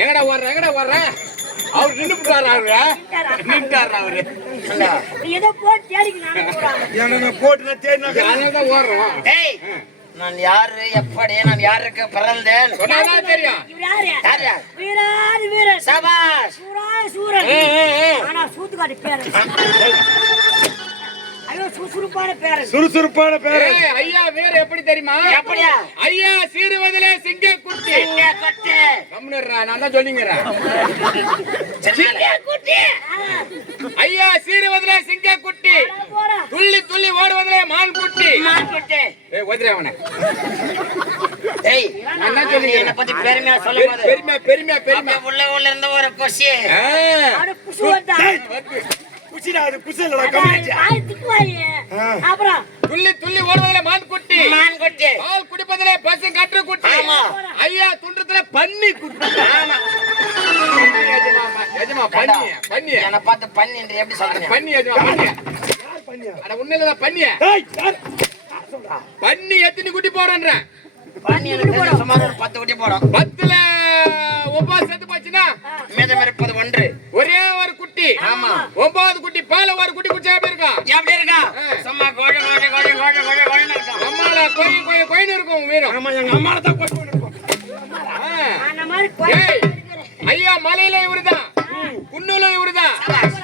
எங்கடா ஓடுற எங்கடா ஓடுற? அவர் நின்னுட்டாரு அவரு. நின்னுட்டாரு அவரு. நீ ஏதோ போட்டு தேடிக்கு நானே போறான் ஏன்னா நான் போட்டு நான் தேடினா அதனால தான் ஓடுறோம். டேய் நான் யாரு எப்படி நான் யாருக்கு பிறந்தேன் சொன்னாதான் தெரியும். யாரு? வீரன். சபாஷ். சூராய சூரன். ம். ஆனா சூத்துக்காட்டி பேரன். ஐயோ சுறுசுறுப்பான பேரன். சுறுசுறுப்பான பேரு ஏய், ஐயா வேற எப்படி தெரியுமா? எப்படியா? ஐயா சீருவதிலே சிங்க குட்டி இங்க கொட்டு கம்னுறா நான் தான் குட்டி ஐயா சீருவதிலே சிங்க குட்டி துள்ளி துள்ளி ஓடுவதிலே மான் குட்டி மான் குட்டி ஏய் அவனை நான் என்ன பத்தி பெருமையா சொல்லும் போது பெருமையா பெருமையா. பெருமையா உள்ள உள்ள இருந்த ஒரு கொசி. வந்தா. வந்து. குச்சிடா அது குச்சி இல்லடா கம்மியாச்சு வாய். திக்குவாயி அப்புறம்? துள்ளி துள்ளி ஓடுவதிலே மான் குட்டி மான் குட்டி பால் குடிப்பதிலே பசு கற்று குட்டி ஆமா. ஐயா துன்றதுல பன்னி குட்டி. எஜமா, எஜமா பன்னி பன்னி என்னை பார்த்து பண்ணின்ற எப்படி சொல்றீங்க? பன்னி எஜமா பன்னி யார் பண்ணியா அட உண்மையில பண்ணிய ஏய் யார்? பன்னி எத்தனை குட்டி போடுறேன் பண்ணி எனக்கு சுமார் ஒரு பத்து குட்டி போடும். பத்துல ஒன்பது செத்து போச்சுன்னா? மீதம் இருப்பது ஒன்று. ஒரே ஒரு குட்டி. ஆமா. ஒன்பது குட்டி பால ஒரு குட்டி குடிச்சா எப்படி இருக்கும் எப்படி இருக்கா. சும்மா கோழி கோழி கோழி கோழி கோழி இருக்கும். அம்மால கொய் கொய் கொயின்னு இருக்கும் வீரம். ஆமா எங்க அம்மால தான் மாதிரி கோயில் ஏய் ஐயா மலையில இவருதான். குன்னுல இவருதான்.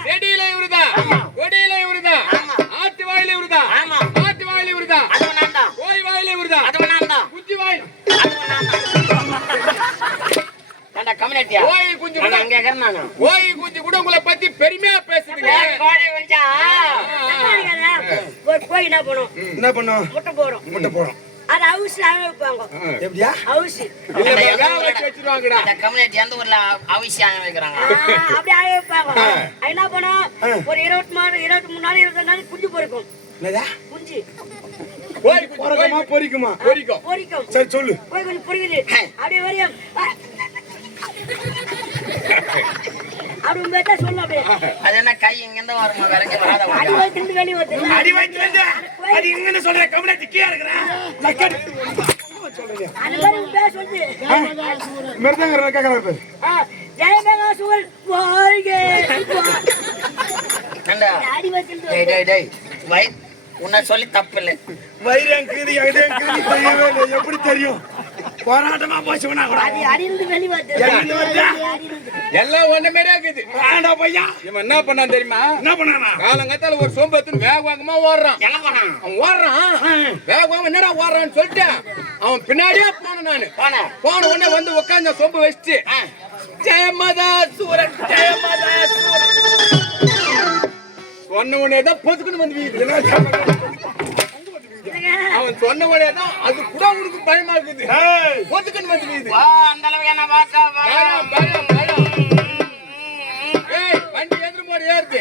செடியில இவருதான். கம்யூனிட்டியா கோய் குஞ்சு நான் கூட அங்க இருக்கிறேன் கோய் குஞ்சு கூட உங்களை பத்தி பெருமையா பேசுதுங்க. கோழி குஞ்சா ஒரு கோயில் என்ன பண்ணும்? என்ன பண்ணோம்? முட்டை போடும். முட்டை போடும். அது அவுசி வைப்பாங்க. எப்படியா? இல்ல, வச்சிருவாங்கடா. கம்யூனிட்டி எந்த ஊர்ல அவசியம் வைக்கிறாங்க. அப்படியே ஆய வைப்பாங்க. என்ன பண்ணும்? ஒரு இருபத்தி மூணு இருபத்தி மூணு நாள் இருபத்தி நாள் குஞ்சு பொறிக்கும். குஞ்சு. பொறக்கமா கோய் பொரிக்குமா பொரிக்கும் பொறிக்கும்? சரி சொல்லு. போய் கொஞ்சம் பொறிக்குது. அப்படியே வரையும். அப்படி மேட்டா சொல்லு அப்படியே அது என்ன கை இங்கிருந்து வருமா? வேற எங்கேயும் வராத அடி உனக்கு? வயிற்று வெளியே வந்து அடி வாங்கி வந்து அது எங்கன்னு சொல்ற லக்கடி. சொல்றீங்க மாதிரி சொல்லு. மிருதங்க பேர். ஜெயமேகா வாழ்க. அடி டேய் டேய் டேய் வை. உன்னை சொல்லி தப்பு இல்லை வைரம் தெரியவே இல்லை. எப்படி தெரியும்? போராட்டமா போச்சுனா கூட. அது வந்து வருதா? அடியிருந்து எல்லாம் ஒண்ணு மாரியா இருக்குது. வேண்டா பையா. இவன் என்ன பண்ணான் தெரியுமா? என்ன பண்ணானா? காலங்கத்தால ஒரு சோம்பு எடுத்துன்னு வேக வேகமா ஓடுறான். எங்க போனான் அவன் ஓடுறான். வேக வேகமா என்னடா ஓடுறான்னு சொல்லிட்டு அவன் பின்னாடியே போனேன் நானு. போன? போன உடனே வந்து உட்காந்து சொம்பு வச்சுட்டு ஜெயமதா சூரன் ஜெயமதா சூரன் சொன்ன உடனே தான் பொதுக்குன்னு வந்து. சொன்ன உடனே தான் அது கூட உனக்கு பயமா இருக்குது. வா அந்த அளவுக்கு என்ன பார்த்தா வா. பயம். ஏய், வண்டி போடு மாத்து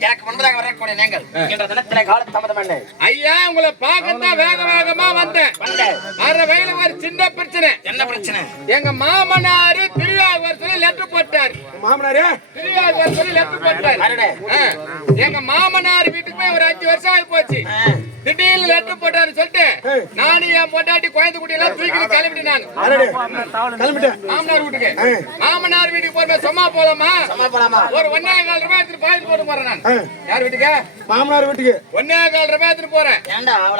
எனக்கு முன்பதாக வரக்கூடிய நீங்கள் என்ற தினத்திலே கால இல்லை. ஐயா உங்களை பார்க்கத்தான் அரை வயல ஒரு சின்ன பிரச்சனை. என்ன பிரச்சனை? எங்க மாமனாரு திருவிழாவர் சொல்லி லெட்டர் போட்டார். மாமனாரே? திருவிழாவர் சொல்லி லெட்டர் போட்டார். எங்க மாமனார் வீட்டுக்கு போய் ஒரு அஞ்சு வருஷம் ஆகி போச்சு. திடீர்னு லெட்டர் போட்டாரு சொல்லிட்டு நானும் என் பொண்டாட்டி குழந்தை குட்டி எல்லாம் தூக்கிட்டு கிளம்பிட்டு நான் மாமனார் வீட்டுக்கு. மாமனார் வீட்டுக்கு போறேன் சும்மா போலாமா? சும்மா போலாமா? ஒரு ஒன்னே கால் ரூபாய் எடுத்துட்டு பாயிண்ட் போட்டு போறேன் நான். யார் வீட்டுக்கு? மாமனார் வீட்டுக்கு. ஒன்னே கால் ரூபாய் எடுத்துட்டு போறேன்.